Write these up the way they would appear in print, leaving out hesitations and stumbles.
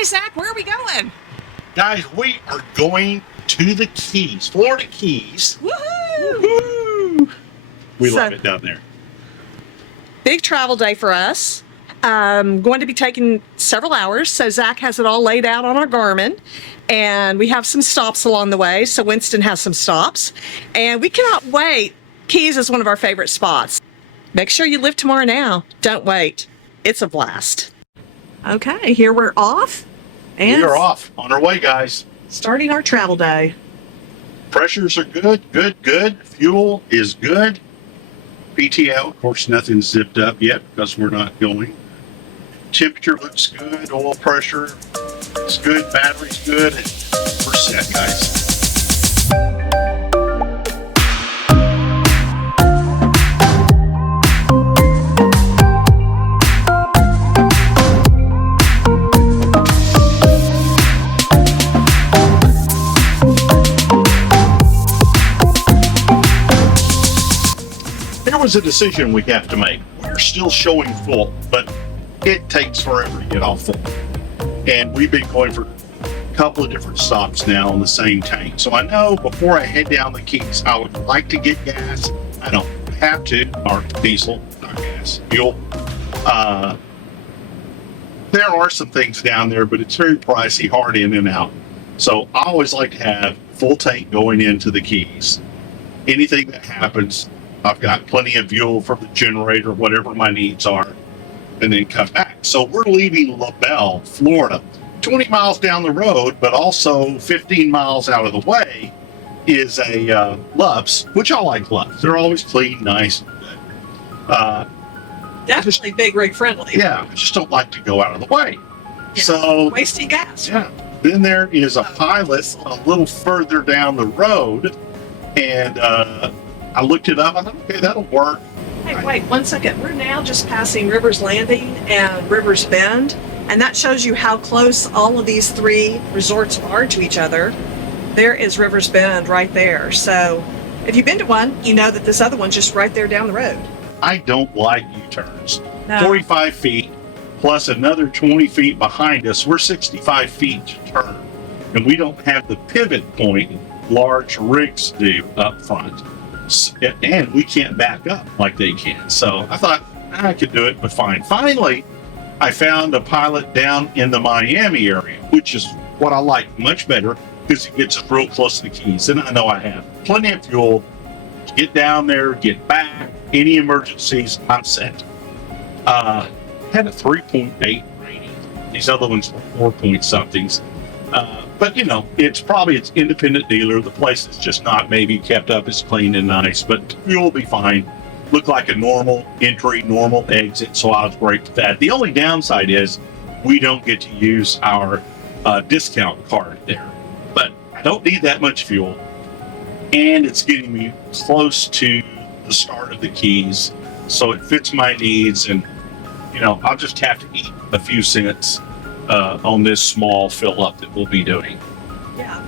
Hi, Zach. Where are we going? Guys, we are going to the Keys, Florida Keys. Woohoo! Woo-hoo! We love it down there. Big travel day for us. Going to be taking several hours. So Zach has it all laid out on our Garmin. And we have some stops along the way. So Winston has some stops. And we cannot wait. Keys is one of our favorite spots. Make sure you live tomorrow now. Don't wait. It's a blast. Okay, here we're off. And We are off on our way, guys. starting our travel day. Pressures are good, good. Fuel is good. PTO, of course, nothing's zipped up yet because we're not going. Temperature looks good. Oil pressure is good. Battery's good. We're set, guys. There was a decision we have to make. We're still showing full, but it takes forever to get off full. And we've been going for a couple of different stops now on the same tank. So I know before I head down the Keys, I would like to get gas. I don't have to, or diesel, not gas, fuel. There are some things down there, but it's very pricey, hard in and out. So I always like to have full tank going into the Keys. Anything that happens, I've got plenty of fuel for the generator, whatever my needs are, and then come back. So we're leaving LaBelle, Florida. 20 miles down the road, but also 15 miles out of the way is a Love's, which I like Love's. They're always clean, nice. Definitely big rig friendly. Yeah, I just don't like to go out of the way. So, Wasting gas. yeah. Then there is a Pilot a little further down the road, and I looked it up. I thought, okay, that'll work. Hey, wait 1 second. We're now just passing Rivers Landing and Rivers Bend, and that shows you how close all of these three resorts are to each other. There is Rivers Bend right there. So if you've been to one, you know that this other one's just right there down the road. I don't like U-turns. No. 45 feet plus another 20 feet behind us. We're 65 feet to turn, and we don't have the pivot point large rigs do up front. And we can't back up like they can. So I thought I could do it, but fine. Finally, I found a Pilot down in the Miami area, which is what I like much better because it gets us real close to the Keys. And I know I have plenty of fuel to get down there, get back. Any emergencies, I'm set. Had a 3.8 rating. These other ones were 4 point somethings. But you know, it's independent dealer. The place is just not maybe kept up as clean and nice, but fuel will be fine. Look like a normal entry, normal exit. So I was great with that. The only downside is we don't get to use our discount card there, but I don't need that much fuel. And it's getting me close to the start of the Keys. So it fits my needs. And, you know, I'll just have to eat a few cents on this small fill up that we'll be doing. Yeah.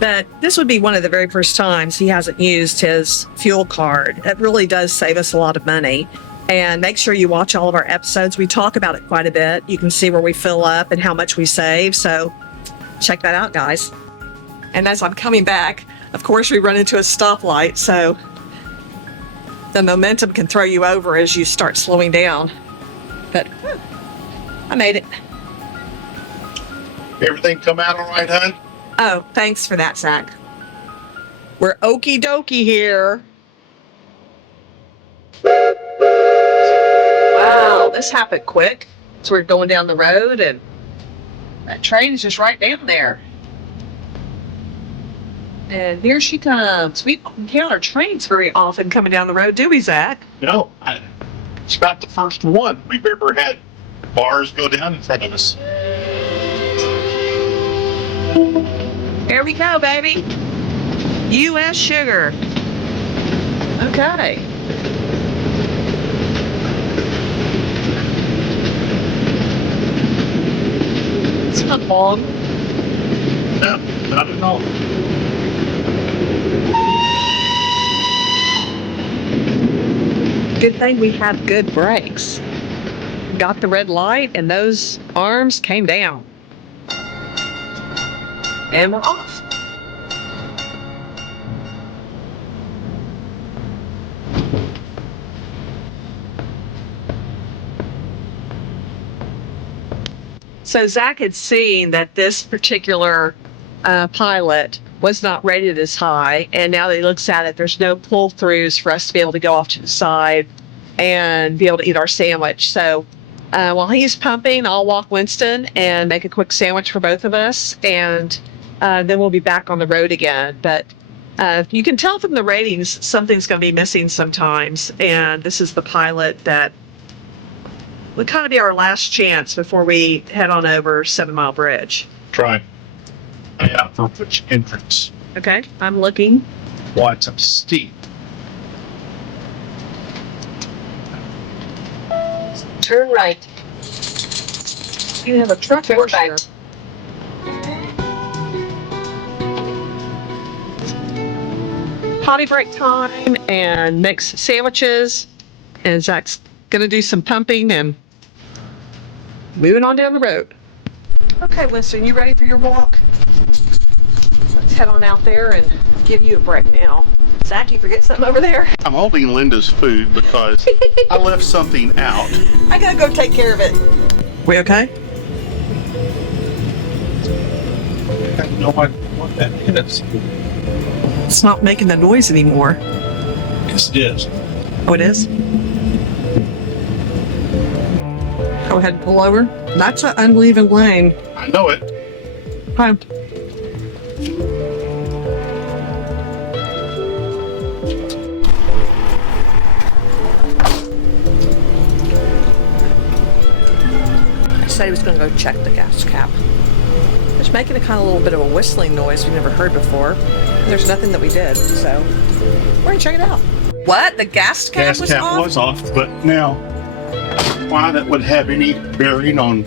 But this would be one of the very first times he hasn't used his fuel card. It really does save us a lot of money. And make sure you watch all of our episodes. We talk about it quite a bit. You can see where we fill up and how much we save. So check that out, guys. And as I'm coming back, of course, we run into a stoplight. So the momentum can throw you over as you start slowing down. But I made it. Everything come out all right, hon? Oh, thanks for that, Zach. We're okie dokie here. Wow, this happened quick. So we're going down the road and that train is just right down there. And here she comes. We don't encounter trains very often coming down the road, do we, Zach? No, it's not the first one we've ever had bars go down in front of us. Here we go, baby. U.S. Sugar. Okay. It's not long. No, not at all. Good thing we have good brakes. Got the red light and those arms came down. And we're off. So Zach had seen that this particular pilot was not rated as high, and now that he looks at it, there's no pull-throughs for us to be able to go off to the side and be able to eat our sandwich. So while he's pumping, I'll walk Winston and make a quick sandwich for both of us, and then we'll be back on the road again. But you can tell from the ratings something's going to be missing sometimes, and this is the pilot that would kind of be our last chance before we head on over 7 Mile Bridge. Try. Yeah, for which entrance? Okay, I'm looking. Why, it's up steep. Turn right. You have a truck Turn right here. right. Potty break time and makes sandwiches. And Zach's going to do some pumping and moving on down the road. Okay, Winston, you ready for your walk? Let's head on out there and give you a break now. Zach, you forget something over there? I'm holding Linda's food because I left something out. I gotta go take care of it. We okay? I have no idea what that is. It's not making the noise anymore. Yes, it is. Oh, it is? Go ahead and pull over. That's an uneven lane. I know it. Hi. He said he was going to go check the gas cap. It's making a kind of little bit of a whistling noise we've never heard before. There's nothing that we did, so we're going to check it out. What? The gas cap was off? Was off, but now why that would have any bearing on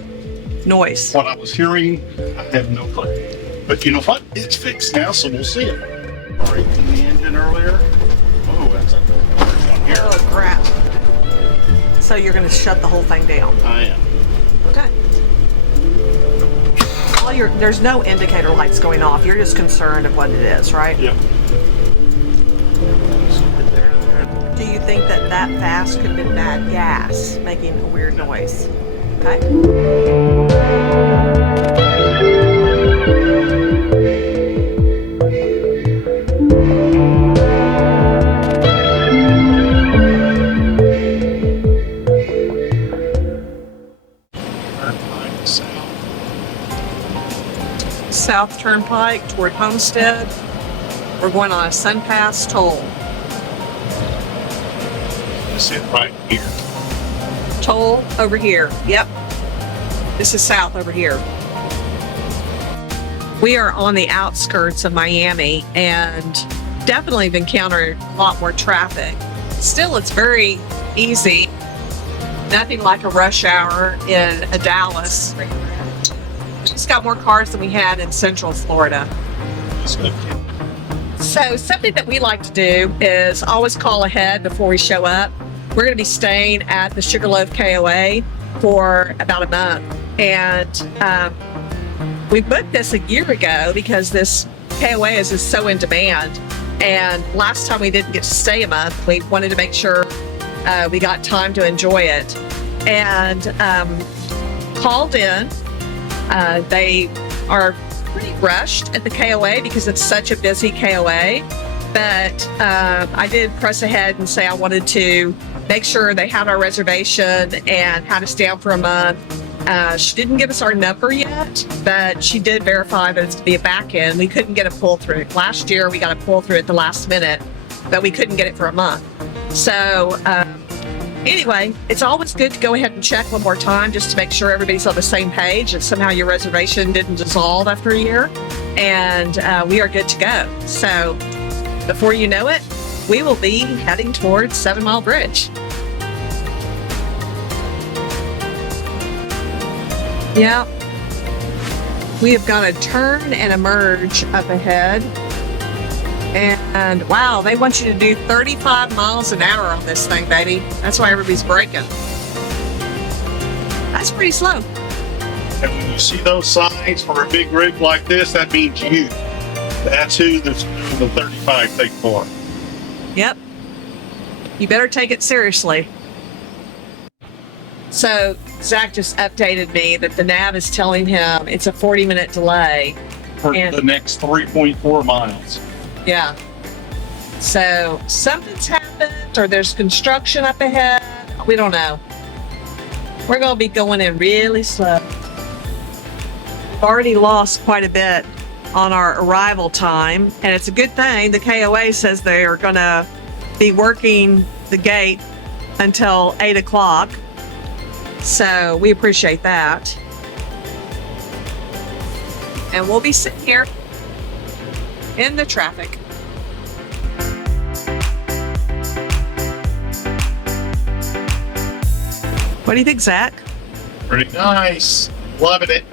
Noise. what I was hearing, I have no clue. But you know what? It's fixed now, so we'll see it. Right in the engine earlier. Oh, that's a one here. Oh, crap. So you're going to shut the whole thing down? I am. Okay. There's no indicator lights going off. You're just concerned of what it is, right? Yep. Do you think that fast could have been bad gas making a weird noise? Okay. South Turnpike toward Homestead. We're going on a SunPass Toll. It's it right here. Toll over here. Yep. This is south over here. We are on the outskirts of Miami and definitely have encountered a lot more traffic. Still, it's very easy. Nothing like a rush hour in Dallas. We just got more cars than we had in Central Florida. So something that we like to do is always call ahead before we show up. We're going to be staying at the Sugarloaf KOA for about a month. And we booked this a year ago because this KOA is just so in demand. And last time we didn't get to stay a month, we wanted to make sure we got time to enjoy it. And called in. They are pretty rushed at the KOA because it's such a busy KOA. But I did press ahead and say I wanted to make sure they had our reservation and had us down for a month. She didn't give us our number yet, but she did verify that it's to be a back end. We couldn't get a pull through. Last year, we got a pull through at the last minute, but we couldn't get it for a month. So anyway, it's always good to go ahead and check one more time just to make sure everybody's on the same page and somehow your reservation didn't dissolve after a year. And we are good to go. So before you know it, we will be heading towards 7 Mile Bridge. Yeah. We have got a turn and a merge up ahead. And wow, they want you to do 35 miles an hour on this thing, baby. That's why everybody's braking. That's pretty slow. And when you see those signs for a big rig like this, that means you. That's who the 35 take for. Yep. You better take it seriously. So Zach just updated me that the nav is telling him it's a 40-minute delay. For And- the next 3.4 miles. Yeah. So something's happened or there's construction up ahead. We don't know. We're going to be going in really slow. We've already lost quite a bit on our arrival time, and it's a good thing. The KOA says they are going to be working the gate until 8 o'clock. So we appreciate that. And we'll be sitting here in the traffic. What do you think, Zach? Pretty nice. Loving it.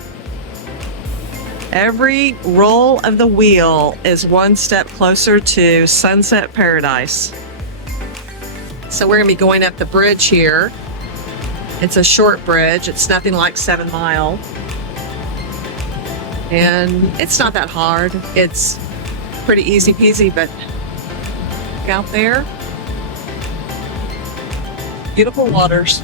Every roll of the wheel is one step closer to sunset paradise. So we're going to be going up the bridge here. It's a short bridge. It's nothing like 7 Mile. And it's not that hard. It's pretty easy peasy, but out there, beautiful waters.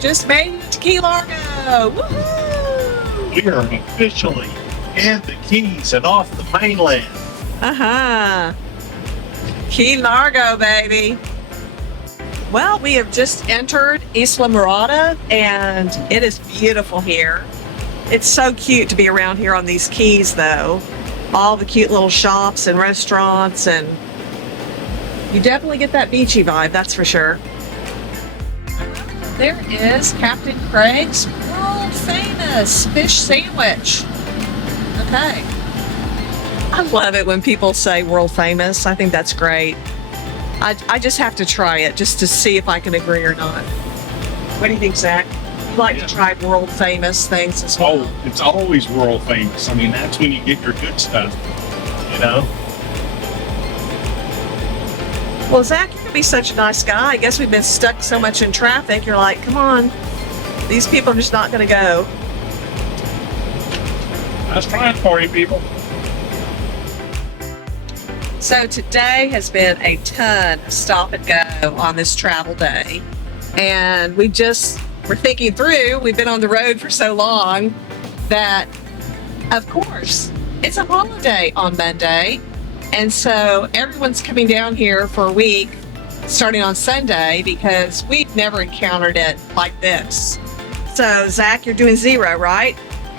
Just made it to Key Largo. Woohoo! We are officially in the Keys and off the mainland. Uh-huh. Key Largo, baby. Well, we have just entered Isla Marada, and it is beautiful here. It's so cute to be around here on these keys, though. All the cute little shops and restaurants, and you definitely get that beachy vibe, that's for sure. There is Captain Craig's world famous fish sandwich. Okay. I love it when people say world famous. I think that's great. I just have to try it just to see if I can agree or not. What do you think, Zach? You like to try world famous things as well? Oh, it's always world famous. I mean, that's when you get your good stuff, you know? Well, Zach, you're going to be such a nice guy. I guess we've been stuck so much in traffic. You're like, come on. These people are just not going to go. I was trying for you, people. So today has been a ton of stop and go on this travel day. And we're thinking through, we've been on the road for so long that, of course, it's a holiday on Monday. And so everyone's coming down here for a week starting on Sunday because we've never encountered it like this. So, Zach, you're doing 0, right?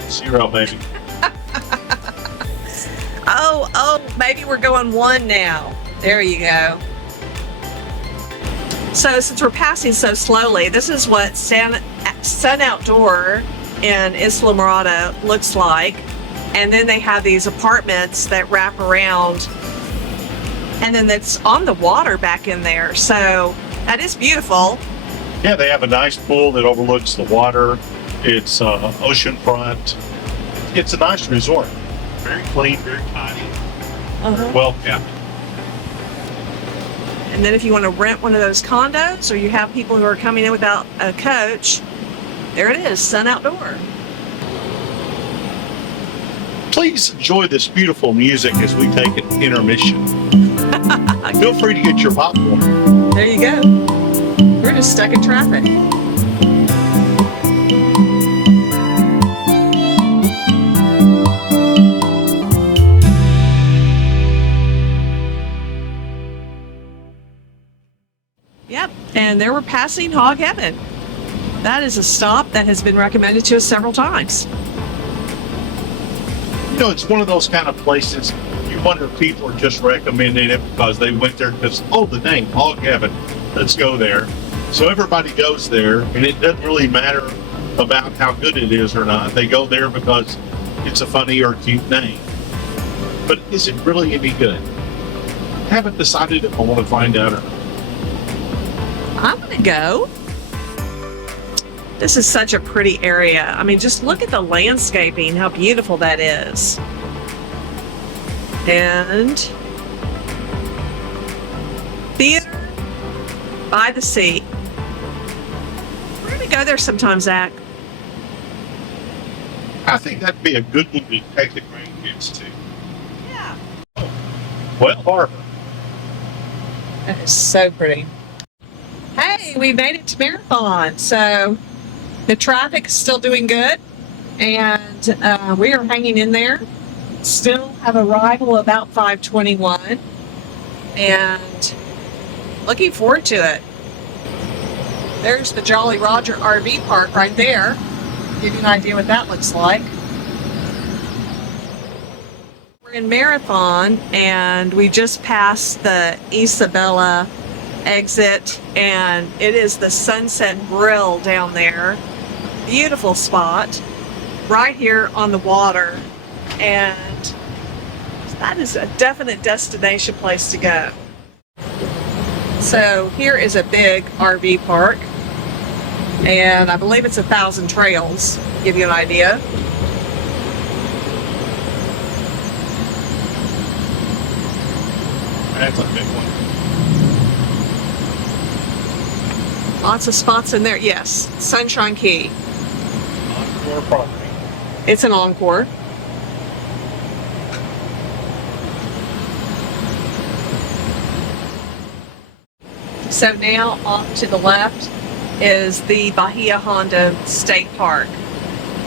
0, baby. Oh, maybe we're going 1 now. There you go. So since we're passing so slowly, this is what Sun Outdoor in Isla Marada looks like. And then they have these apartments that wrap around, and then it's on the water back in there. So that is beautiful. Yeah, they have a nice pool that overlooks the water. It's oceanfront. It's a nice resort. Very clean, very tidy. Well kept. And then if you want to rent one of those condos, or you have people who are coming in without a coach, there it is, Sun Outdoor. Please enjoy this beautiful music as we take an intermission. Feel free to get your popcorn. There you go. We're just stuck in traffic. Yep, and there we're passing Hog Heaven. That is a stop that has been recommended to us several times. You know, it's one of those kind of places you wonder if people are just recommending it because they went there because, the name, Hog Heaven, let's go there. So everybody goes there, and it doesn't really matter about how good it is or not. They go there because it's a funny or cute name. But is it really any good? Haven't decided if I want to find out or not. I'm gonna go. This is such a pretty area. I mean, just look at the landscaping, how beautiful that is. And theater by the sea. We're gonna go there sometime, Zach. I think that'd be a good one to take the grandkids to. Yeah. Well, Harbor. That is so pretty. Hey, we made it to Marathon. So the traffic is still doing good, and we are hanging in there. Still have arrival about 5:21, and looking forward to it. There's the Jolly Roger RV park right there. Give you an idea what that looks like. We're in Marathon, and we just passed the Isabella exit, and it is the Sunset Grill down there. Beautiful spot right here on the water, and that is a definite destination place to go. So here is a big RV park, and I believe it's 1,000 trails, to give you an idea. That's a big one. Lots of spots in there. Yes, Sunshine Key. Encore property. It's an Encore. So now off to the left is the Bahia Honda State Park.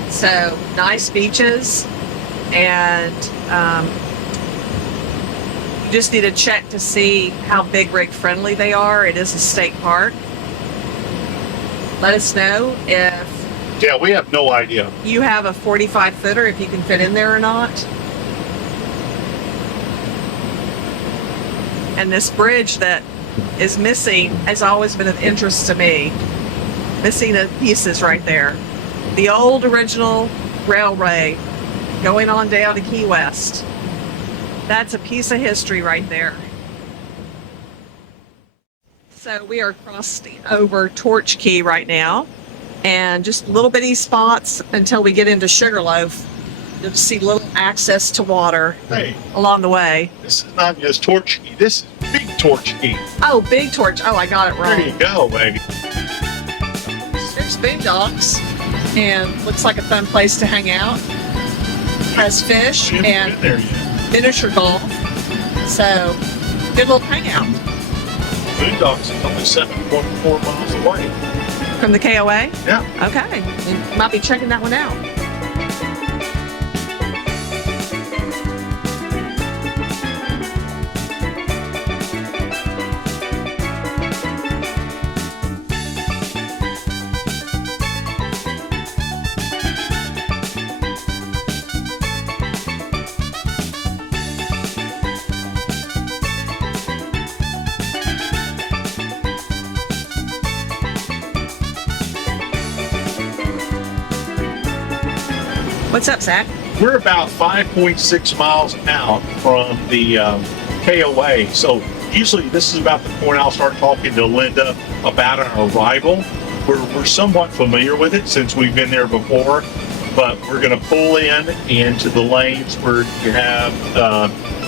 So nice beaches, and you just need to check to see how big rig friendly they are. It is a state park. Let us know if Yeah, we have no idea. you have a 45 footer, if you can fit in there or not. And this bridge that is missing has always been of interest to me. Missing the pieces right there. The old original railway going on down to Key West. That's a piece of history right there. So we are crossing over Torch Key right now, and just little bitty spots until we get into Sugarloaf. You'll see little access to water Hey, along the way. this is not just Torch Key. This is Big Torch Key. Oh, Big Torch. Oh, I got it There wrong. you go, baby. There's Boondocks, and looks like a fun place to hang out. Has fish We haven't and been there yet. miniature golf. So, good little hangout. Boondocks is only 7.4 miles away. From the KOA? Yeah. Okay. You might be checking that one out. What's up, Zach? We're about 5.6 miles out from the KOA. So usually this is about the point I'll start talking to Linda about our arrival. We're somewhat familiar with it since we've been there before, but we're going to pull in into the lanes where you have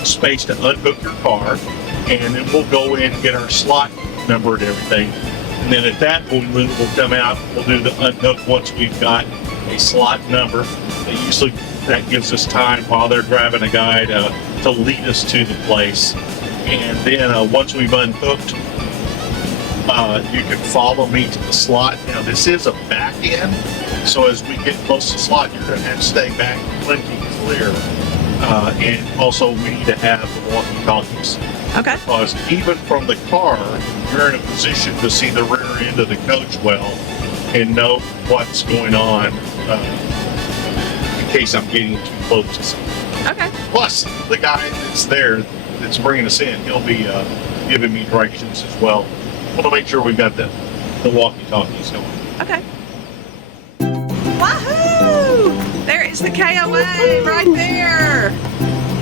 space to unhook your car, and then we'll go in and get our slot number and everything. And then at that point, we'll come out, we'll do the unhook once we've got a slot number. Usually that gives us time while they're grabbing a guy to lead us to the place. And then once we've unhooked, you can follow me to the slot. Now this is a back end, so as we get close to the slot, you're going to have to stay back plenty clear. And also we need to have the walkie-talkies. Okay. Because even from the car, you're in a position to see the rear end of the coach well and know what's going on in case I'm getting too close to something. Okay. Plus, the guy that's there that's bringing us in, he'll be giving me directions as well. Want to make sure we've got the walkie-talkies going. Okay. Wahoo! There is the KOA right there.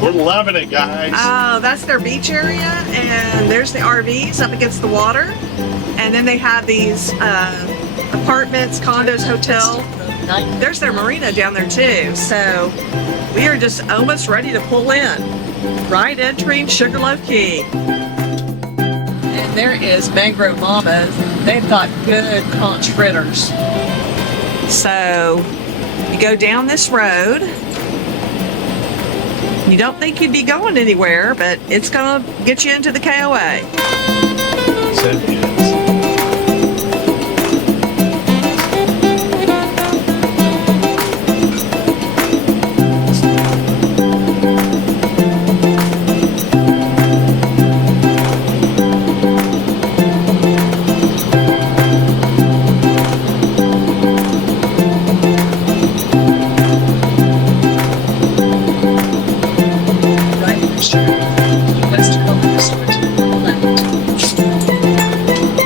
We're loving it, guys. Oh, that's their beach area, and there's the RVs up against the water, and then they have these apartments, condos, hotel. There's their marina down there too. So we are just almost ready to pull in. Right entering Sugarloaf Key. And there is Mangrove Mama's. They've got good conch fritters. So You go down this road. You don't think you'd be going anywhere, but it's going to get you into the KOA. So it is.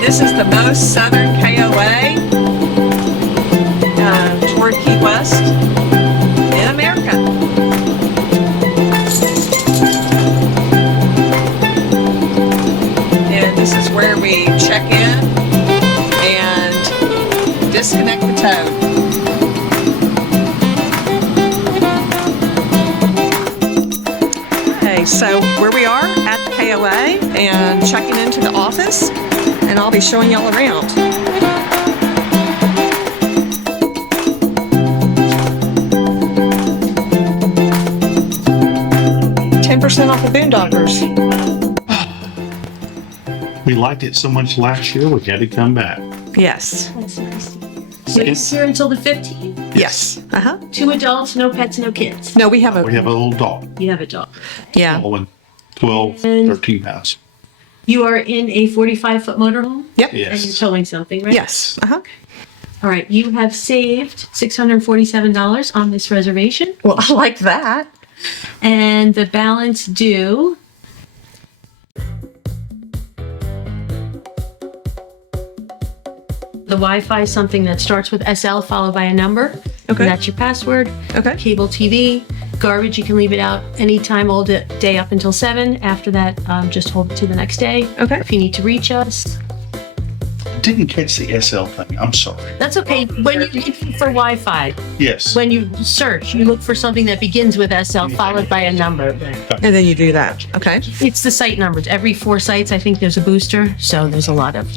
This is the most southern KOA toward Key West in America. And this is where we check in and disconnect the tow. Okay, so where we are at the KOA and checking into the office, and I'll be showing y'all around. 10% off the Boondockers. We liked it so much last year, we had to come back. Yes. That's nice. So it's here until the 15th? Yes. Uh-huh. 2 adults, no pets, no kids. No, we have a, We have a little dog, You have a dog. yeah. 12, 13 pounds. You are in a 45-foot motorhome? Yep. And you're Yes. towing something, right? Yes. Uh-huh. All right. You have saved $647 on this reservation. Well, I like that. And the balance due the Wi-Fi is something that starts with SL followed by a number. Okay. And that's your password. Okay. Cable TV. Garbage, you can leave it out anytime all day up until 7. After that, just hold it to the next day. Okay. If you need to reach us. Didn't catch the SL thing, I'm sorry. That's okay. When you look for Wi-Fi, Yes. when you search, you look for something that begins with SL followed by a number. And then you do that. Okay. It's the site numbers. Every 4 sites, I think there's a booster. So there's a lot of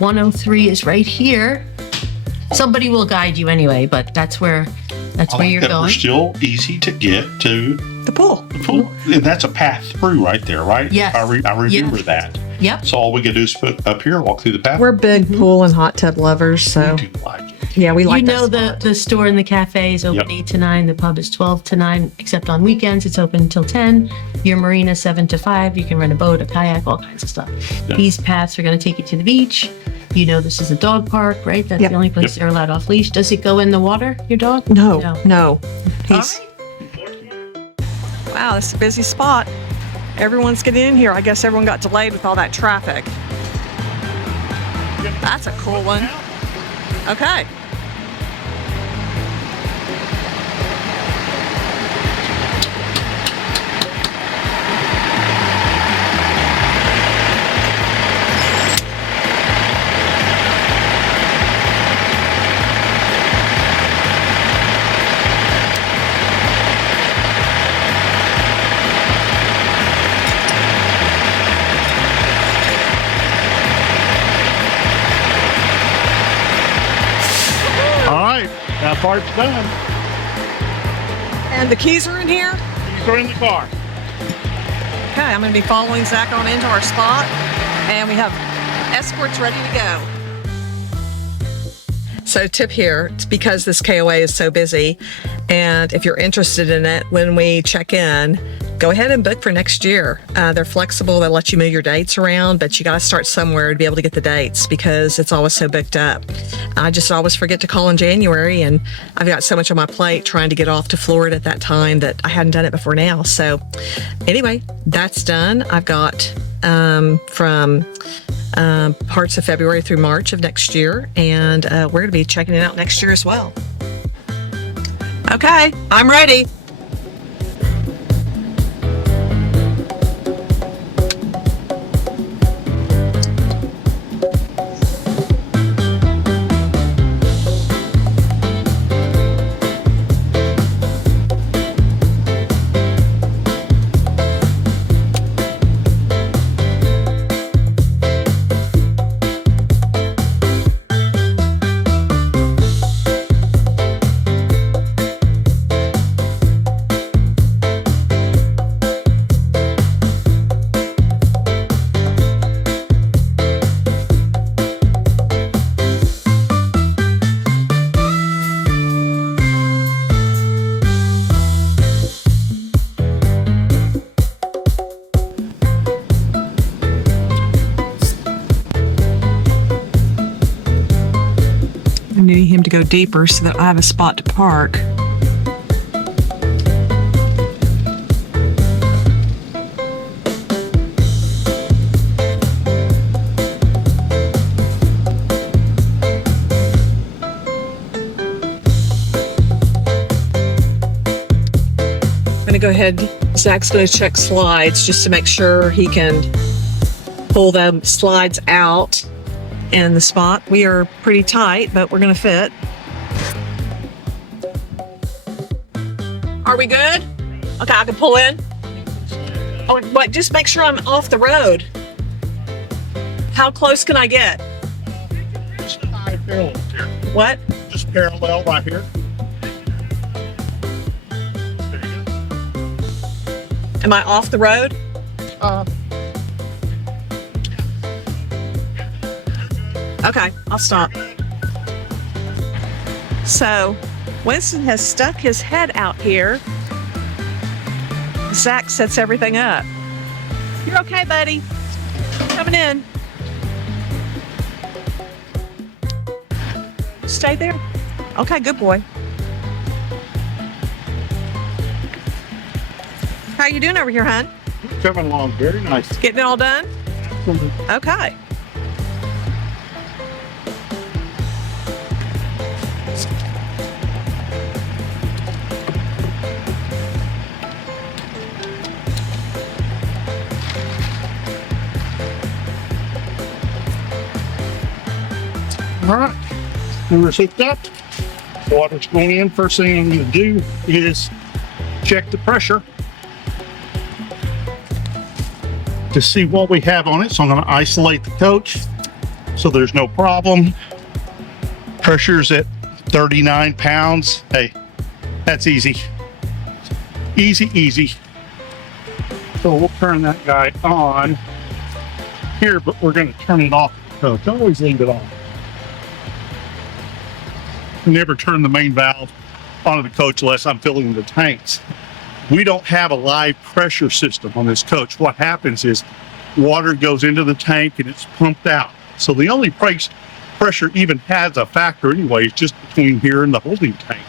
103 is right here. Somebody will guide you anyway, but that's where I you're like that we're going. still easy to get to The pool. the pool. And that's a path through right there, right? Yes. I remember Yes. that. Yep. So all we can do is put up here, walk through the path. We're big pool and hot tub lovers, so We do like it. yeah, we like You know that the store and the cafe is open Yep. 8 to 9. The pub is 12 to 9, except on weekends it's open until 10. Your marina 7 to 5. You can rent a boat, a kayak, all kinds of stuff. Yeah. These paths are going to take you to the beach. You know this is a dog park, right? That's Yep. the only place they're allowed off leash. Does it go in the water, your dog? No, No. no. He's, All wow, this is a busy spot. Everyone's getting in here. I guess everyone got delayed with all that traffic. That's a cool one. Okay. All right, that part's done. And the keys are in here. Keys are in the car. Okay, I'm going to be following Zach on into our spot, and we have escorts ready to go. So tip here, it's because this KOA is so busy, and if you're interested in it, when we check in, go ahead and book for next year. They're flexible, they'll let you move your dates around, but you got to start somewhere to be able to get the dates because it's always so booked up. I just always forget to call in January, and I've got so much on my plate trying to get off to Florida at that time that I hadn't done it before now. So anyway, that's done. I've got from parts of February through March of next year, and we're going to be checking it out next year as well. Okay, I'm ready. go deeper so that I have a spot to park. I'm gonna go ahead, Zach's gonna check slides just to make sure he can pull them slides out in the spot. We are pretty tight, but we're gonna fit. Are we good? Okay, I can pull in. Oh, but just make sure I'm off the road. How close can I get? Just parallel here. What? Just parallel right here. There you go. Am I off the road? Okay, I'll stop. So, Winston has stuck his head out here. Zach sets everything up. You're okay, buddy. Coming in. Stay there. Okay, good boy. How you doing over here, hon? Coming along very nice. Getting it all done? Okay. All right, number's hooked up. Water's going in. First thing I'm going to do is check the pressure to see what we have on it. So I'm going to isolate the coach so there's no problem. Pressure's at 39 pounds. Hey, that's easy. Easy, easy. So we'll turn that guy on here, but we're going to turn it off the coach. Always leave it on. Never turn the main valve onto the coach unless I'm filling the tanks. We don't have a live pressure system on this coach. What happens is water goes into the tank and it's pumped out. So the only pressure even has a factor anyway is just between here and the holding tank.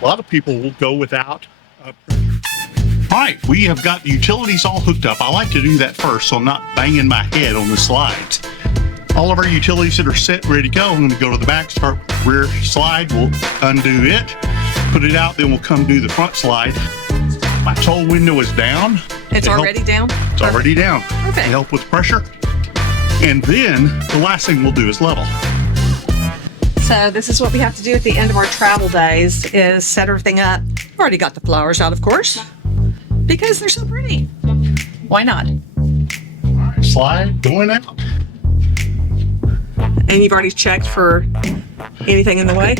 A lot of people will go without pressure. All right, we have got the utilities all hooked up. I like to do that first so I'm not banging my head on the slides. All of our utilities that are set, ready to go. I'm going to go to the back, start with the rear slide. We'll undo it, put it out, then we'll come do the front slide. My toll window is down. It's already down? It's already down. Perfect. To help with pressure. And then the last thing we'll do is level. So this is what we have to do at the end of our travel days is set everything up. I've already got the flowers out, of course, because they're so pretty. Why not? All right, slide going out. And you've already checked for anything in the way?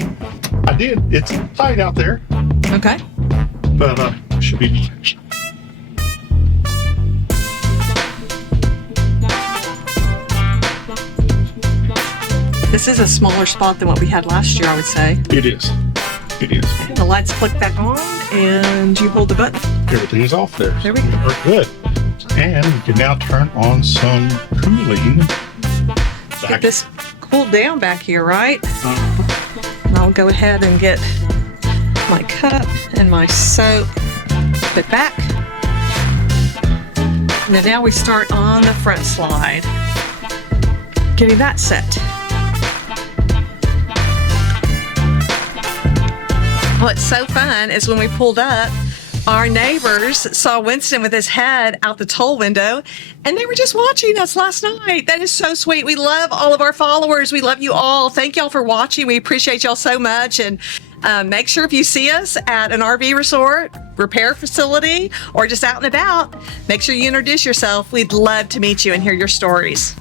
I did. It's tight out there, Okay. but should be fine. This is a smaller spot than what we had last year, I would say. It is. It is. The lights click back on and you hold the button. Everything is off there. There we go. We're good. And we can now turn on some cooling. Get this cooled down back here, right? And I'll go ahead and get my cup and my soap, put it back. And now we start on the front slide, getting that set. What's so fun is when we pulled up, our neighbors saw Winston with his head out the toll window, and they were just watching us last night. That is so sweet. We love all of our followers. We love you all. Thank y'all for watching. We appreciate y'all so much. And make sure if you see us at an RV resort, repair facility, or just out and about, make sure you introduce yourself. We'd love to meet you and hear your stories.